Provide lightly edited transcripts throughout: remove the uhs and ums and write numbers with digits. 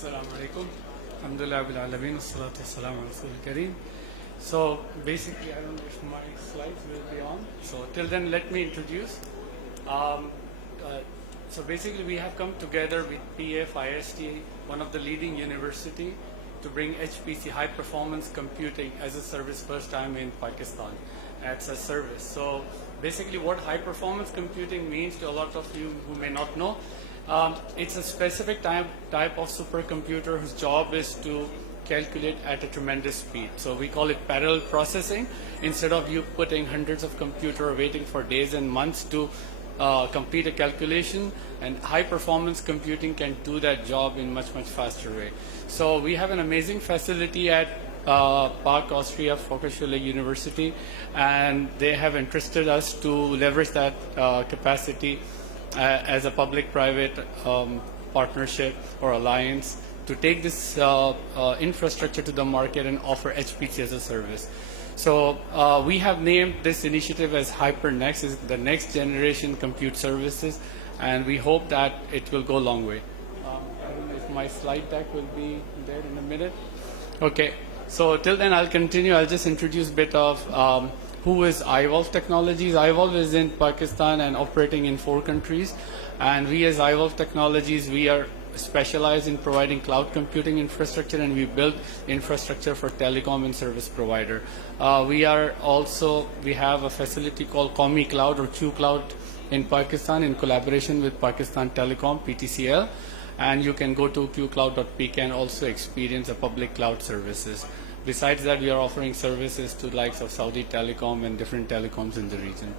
Assalamu alaikum. Alhamdulillah bil alameen. Wassalatu wassalamu ala Rasul Kareem. So basically, I don't know if my slides will be on. So till then, let me introduce. Um, so basically, we have come together with PFIST, one of the leading university, to bring HPC, high performance computing, as a service first time in Pakistan. As a service. So basically, what high performance computing means to a lot of you who may not know. It's a specific type of supercomputer whose job is to calculate at a tremendous speed. So we call it parallel processing. Instead of you putting hundreds of computers waiting for days and months to complete a calculation, and high performance computing can do that job in much faster way. So we have an amazing facility at Park, Austria, Volkshochschule University, and they have entrusted us to leverage that capacity as a public-private partnership or alliance to take this infrastructure to the market and offer HPC as a service. So we have named this initiative as HyperNext, is the next generation compute services, and we hope that it will go a long way. I don't know if my slide deck will be there in a minute. Okay, so till then I'll continue. I'll just introduce a bit of who is iVolve Technologies. iVolve is in Pakistan and operating in 4 countries. And we as iVolve Technologies, we are specialized in providing cloud computing infrastructure, and we build infrastructure for telecom and service provider. We have a facility called Qawmi Cloud or Q Cloud in Pakistan in collaboration with Pakistan Telecom, PTCL. And you can go to qcloud.pk and also experience the public cloud services. Besides that, we are offering services to likes of Saudi Telecom and different telecoms in the region.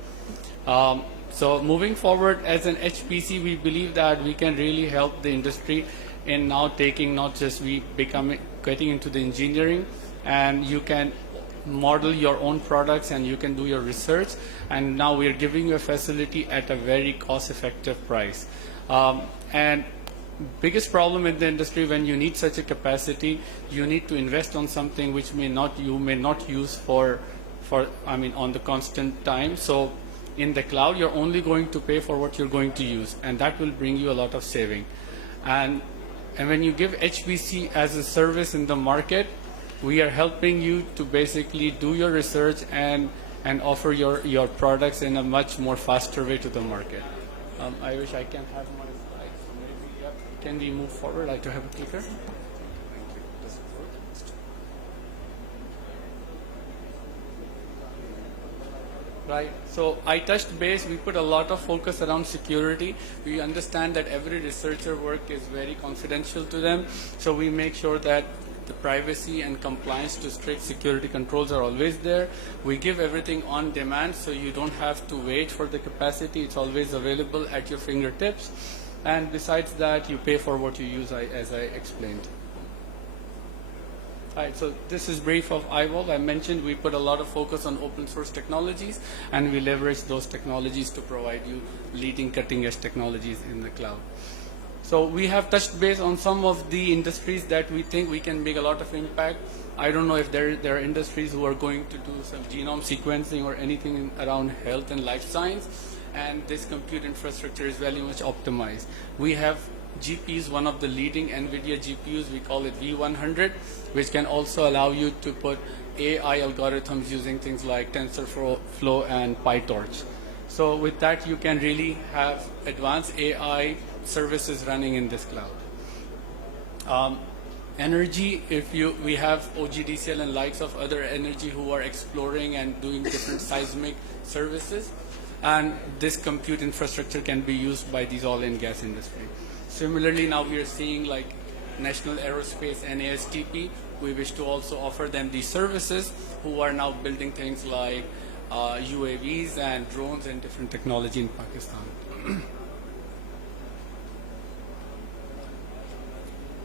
So moving forward, as an HPC, we believe that we can really help the industry in now taking not just getting into the engineering, and you can model your own products and you can do your research. And now we are giving you a facility at a very cost-effective price. And biggest problem in the industry, when you need such a capacity, you need to invest on something which you may not use on the constant time. So in the cloud, you're only going to pay for what you're going to use, and that will bring you a lot of saving. And when you give HPC as a service in the market, we are helping you to basically do your research and offer your products in a much more faster way to the market. I wish I can have my slides. So maybe, yep. Can we move forward? I'd like to have a clicker. Right. So I touched base. We put a lot of focus around security. We understand that every researcher work is very confidential to them. So we make sure that the privacy and compliance to strict security controls are always there. We give everything on demand, so you don't have to wait for the capacity. It's always available at your fingertips. And besides that, you pay for what you use, as I explained. All right, so this is brief of iVolve. I mentioned we put a lot of focus on open source technologies, and we leverage those technologies to provide you leading cutting edge technologies in the cloud. So we have touched base on some of the industries that we think we can make a lot of impact. I don't know if there are industries who are going to do some genome sequencing or anything around health and life science, and this compute infrastructure is very much optimized. We have GPUs, one of the leading NVIDIA GPUs, we call it V100, which can also allow you to put AI algorithms using things like TensorFlow and PyTorch. So with that, you can really have advanced AI services running in this cloud. Energy, we have OGDCL and likes of other energy who are exploring and doing different seismic services, and this compute infrastructure can be used by these oil and gas industry. Similarly, now we are seeing like National Aerospace, NASTP. We wish to also offer them these services, who are now building things like UAVs and drones and different technology in Pakistan.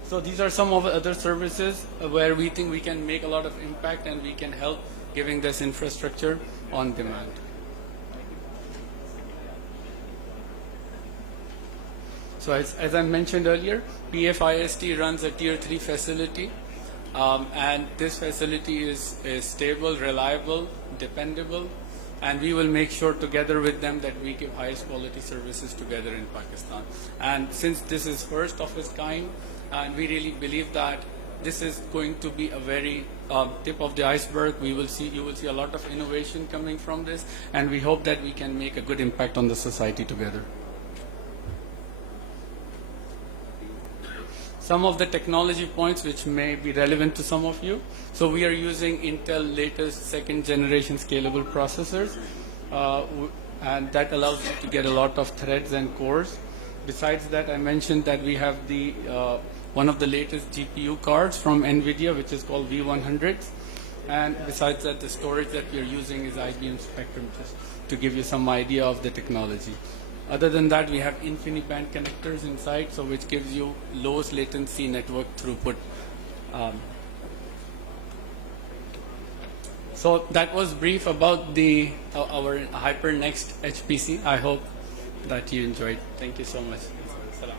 So these are some of the other services where we think we can make a lot of impact, and we can help giving this infrastructure on demand. So as I mentioned earlier, PFIST runs a tier 3 facility, and this facility is stable, reliable, dependable, and we will make sure together with them that we give highest quality services together in Pakistan. And since this is first of its kind, and we really believe that this is going to be a very tip of the iceberg. You will see a lot of innovation coming from this, and we hope that we can make a good impact on the society together. Some of the technology points which may be relevant to some of you. So we are using Intel latest second generation scalable processors, and that allows you to get a lot of threads and cores. Besides that, I mentioned that we have the one of the latest GPU cards from NVIDIA, which is called V100. And besides that, the storage that we are using is IBM Spectrum, just to give you some idea of the technology. Other than that, we have InfiniBand connectors inside, so which gives you lowest latency network throughput. So that was brief about the our HyperNext HPC. I hope that you enjoyed. Thank you so much. Salam.